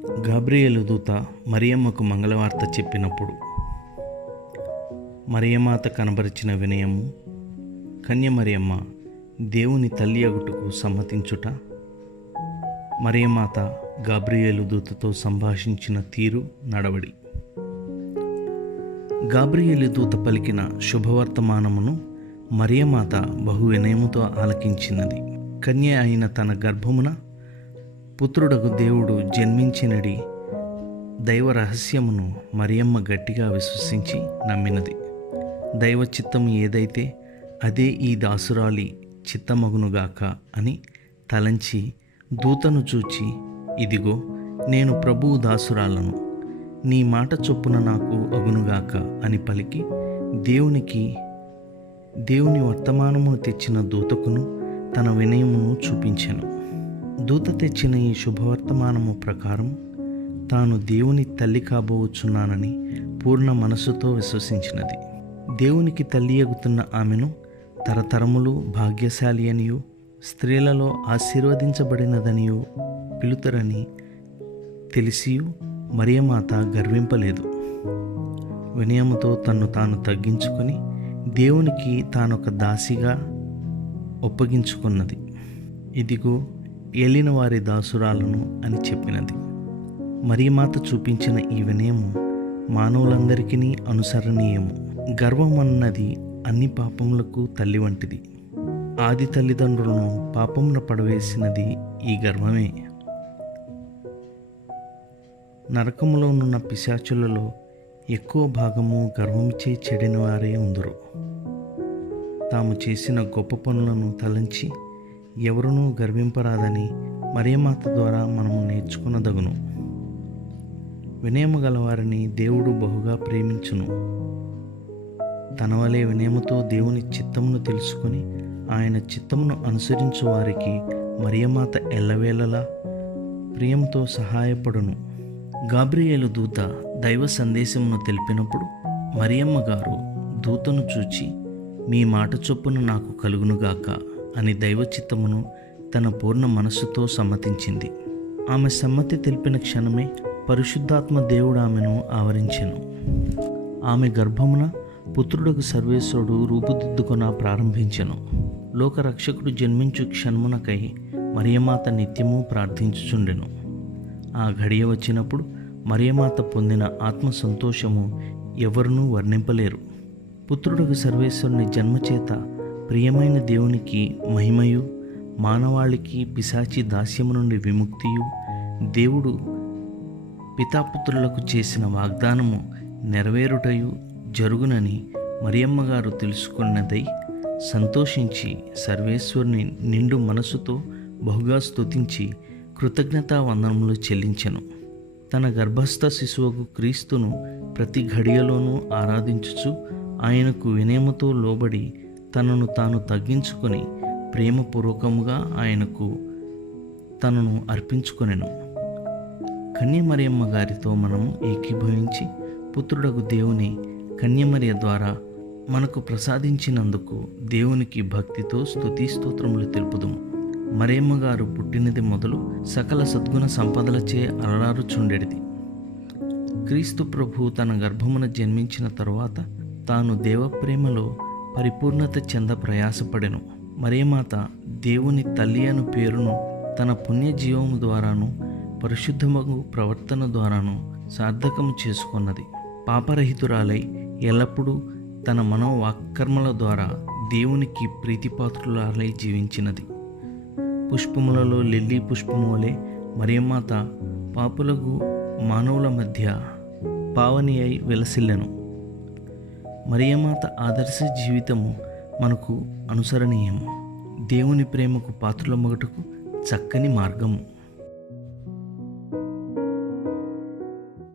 Gabriel దూత మరియమ్మకు మంగళవార్త చెప్పినప్పుడు మరియమాత కనబరిచిన వినయము కన్య మరియమ్మ దేవుని తల్లి అగుటకు సమ్మతించుట మరియమాత గాబ్రియలు దూతతో సంభాషించిన తీరు నడవడి. గాబ్రియలు దూత పలికిన శుభవర్తమానమును మరియమాత బహు వినయముతో ఆలకించినది. కన్య అయిన తన గర్భమున పుత్రుడకు దేవుడు జన్మించినడి దైవ రహస్యమును మరియమ్మ గట్టిగా విశ్వసించి నమ్మినది. దైవ చిత్తము ఏదైతే అదే ఈ దాసురాలి చిత్తమగునుగాక అని తలంచి దూతను చూచి ఇదిగో నేను ప్రభువు దాసురాలను. నీ మాట చొప్పున నాకు అగునుగాక అని పలికి దేవునికి దేవుని వర్తమానమును తెచ్చిన దూతకును తన వినయమును చూపించెను. దూత తెచ్చిన ఈ శుభవర్తమానము ప్రకారం తాను దేవుని తల్లి కాబోచున్నానని పూర్ణ మనసుతో విశ్వసించినది. దేవునికి తల్లి ఎగుతున్న ఆమెను తరతరములు భాగ్యశాలి అనియు స్త్రీలలో ఆశీర్వదించబడినదనియు పిలుతరని తెలిసియు మరియమాత గర్వింపలేదు. వినయముతో తన్ను తాను తగ్గించుకొని దేవునికి తానొక దాసిగా ఒప్పగించుకున్నది. ఇదిగో ఏలిన వారి దాసురాలను అని చెప్పినది. మరియమాత చూపించిన ఈ వినయము మానవులందరికీ అనుసరణీయము. గర్వం అన్నది అన్ని పాపములకు తల్లి వంటిది. ఆది తల్లిదండ్రులను పాపమున పడవేసినది ఈ గర్వమే. నరకములోనున్న పిశాచులలో ఎక్కువ భాగము గర్వమిచ్చే చెడిన వారే ఉందరు. తాము చేసిన గొప్ప పనులను తలంచి ఎవరునూ గర్వింపరాదని మరియమాత ద్వారా మనము నేర్చుకునదగును. వినయము గలవారిని దేవుడు బహుగా ప్రేమించును. తన వలె వినయముతో దేవుని చిత్తమును తెలుసుకొని ఆయన చిత్తమును అనుసరించు వారికి మరియమాత ఎల్లవేళలా ప్రియంతో సహాయపడును. గాబ్రియేలు దూత దైవ సందేశమును తెలిపినప్పుడు మరియమ్మ గారు దూతను చూచి మీ మాట చొప్పున నాకు కలుగునుగాక. అని దైవ చిత్తమును తన పూర్ణ మనస్సుతో సమ్మతించింది. ఆమె సమ్మతి తెలిపిన క్షణమే పరిశుద్ధాత్మ దేవుడు ఆమెను ఆవరించెను. ఆమె గర్భమున పుత్రుడకు సర్వేశ్వరుడు రూపుదిద్దుకొన ప్రారంభించెను. లోకరక్షకుడు జన్మించు క్షణమునకై మరియమాత నిత్యము ప్రార్థించుచుండెను. ఆ ఘడియ వచ్చినప్పుడు మరియమాత పొందిన ఆత్మ సంతోషము ఎవరునూ వర్ణింపలేరు. పుత్రుడకు సర్వేశ్వరుని జన్మచేత ప్రియమైన దేవునికి మహిమయు మానవాళికి పిశాచి దాస్యము నుండి విముక్తియు దేవుడు పితాపుత్రులకు చేసిన వాగ్దానము నెరవేరుటయు జరుగునని మరియమ్మ గారు తెలుసుకున్నదై సంతోషించి సర్వేశ్వరుని నిండు మనసుతో బహుగా స్తుతించి కృతజ్ఞతా వందనములు చెల్లించెను. తన గర్భస్థ శిశువుకు క్రీస్తును ప్రతి ఘడియలోనూ ఆరాధించుచు ఆయనకు వినయముతో లోబడి తనను తాను తగ్గించుకొని ప్రేమపూర్వకముగా ఆయనకు తనను అర్పించుకొనెను. కన్యమరియమ్మ గారితో మనము ఏకీభవించి పుత్రుడకు దేవుని కన్యమరియ ద్వారా మనకు ప్రసాదించినందుకు దేవునికి భక్తితో స్తుతి స్తోత్రములు తెలుపుదుము. మరేమ్మ గారు పుట్టినది మొదలు సకల సద్గుణ సంపదలచే అలరారుచుండెడిది. క్రీస్తు ప్రభు తన గర్భమున జన్మించిన తరువాత తాను దేవప్రేమలో పరిపూర్ణత చెంద ప్రయాసపడెను. మరియమాత దేవుని తల్లి అను పేరును తన పుణ్యజీవము ద్వారాను పరిశుద్ధమగు ప్రవర్తన ద్వారాను సార్థకము చేసుకున్నది. పాపరహితురాలై ఎల్లప్పుడూ తన మనోవాక్కర్మల ద్వారా దేవునికి ప్రీతిపాత్రులాలై జీవించినది. పుష్పములలో లిల్లీ పుష్పము వలె మరియమాత పాపులకు మానవుల మధ్య పావని అయి విలసిల్లెను. మరియమాత ఆదర్శ జీవితము మనకు అనుసరణీయము. దేవుని ప్రేమకు పాత్రల మొగటకు చక్కని మార్గము.